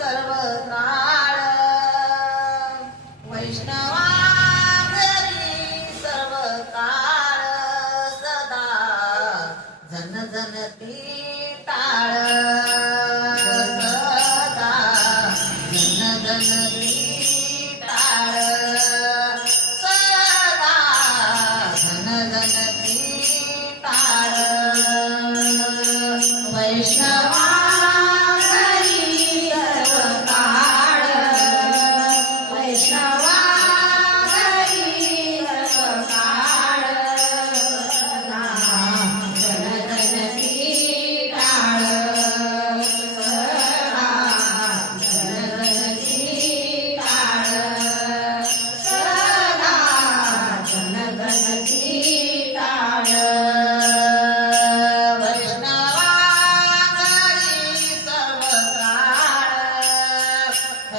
सर्व काळ वैष्णवा घरी सर्व काळ सदा झन झनती टाळ सदा झन झनती टाळ सदा झन झनती टाळ वैष्णवा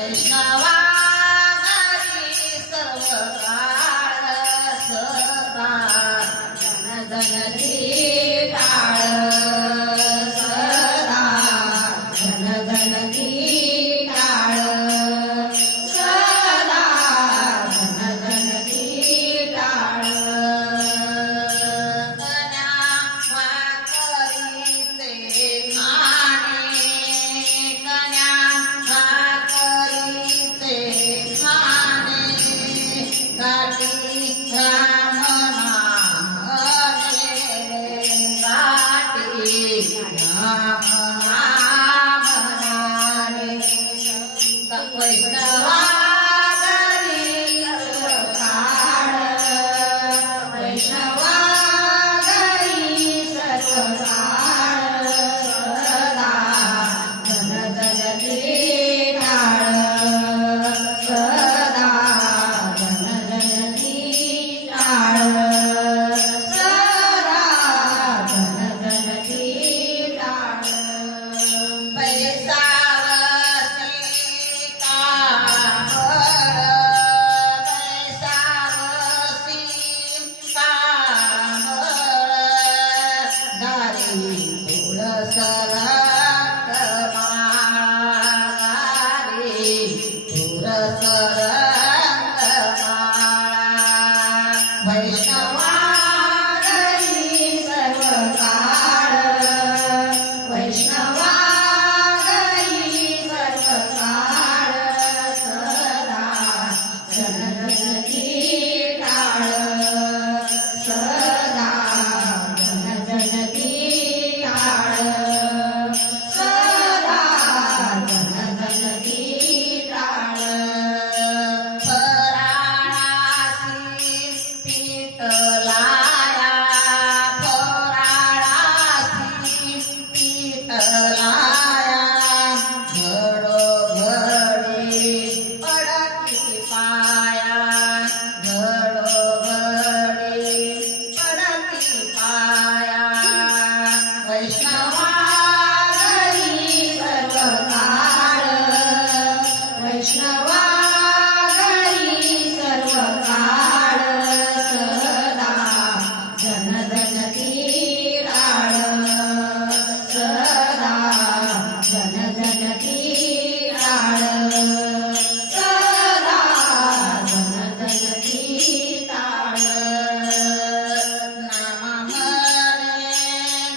वैष्णवा घरी सर्व काळ सदा झन झनती टाळ सदा झन झनती टाळ सदा झन झनती टाळ कन्या भाकरीचे खाणे कन्या गाठी राम नाम गाठी राम नाम वैष्णवा घरी सर्व काळ वैष्णवा घरी सर्व काळ सदा झन झनती टाळ सदा झन झनती टाळ सदा झन झनती टाळ पैसा वैष्णवा घरी सर्व काळ वैष्णवा घरी सर्व काळ सदा झन झनती टाळ सदा झन झनती टाळ सदा झन झनती टाळ लाया फराळासी पीठ लाया घडोघडी पडती पाया घडोघडी पडती पाया वैष्णवा घरी सर्व काळ वैष्णवा घरी सर्व काळ सदा झन झनती टाळ सदा झन झनती टाळ सदा झन झनती टाळ नामामने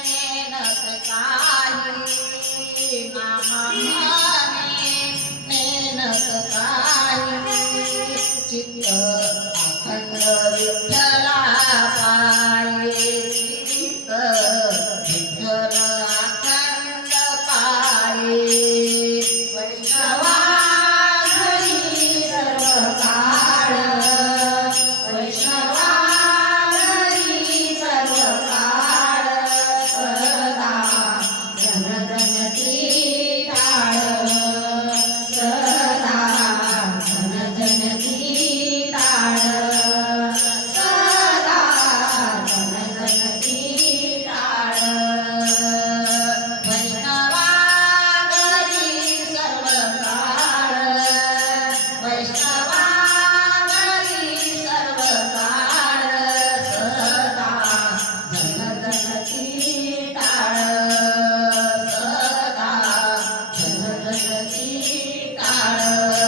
नेनत काही नामामने नेनत काही चित्त अखंड विठ्ठला पायी चित्त विठ्ठल अखंड पायी वैष्णवा घरी सर्व काळ वैष्णवा घरी सर्व काळ सदा झन झनती टाळ सदा झन झनती टाळ सदा झन झनती टाळ वैष्णवा घरी सर्व काळ वैष्णवा घरी सर्व काळ सदा झन झनती टाळ सदा झन झनती काळ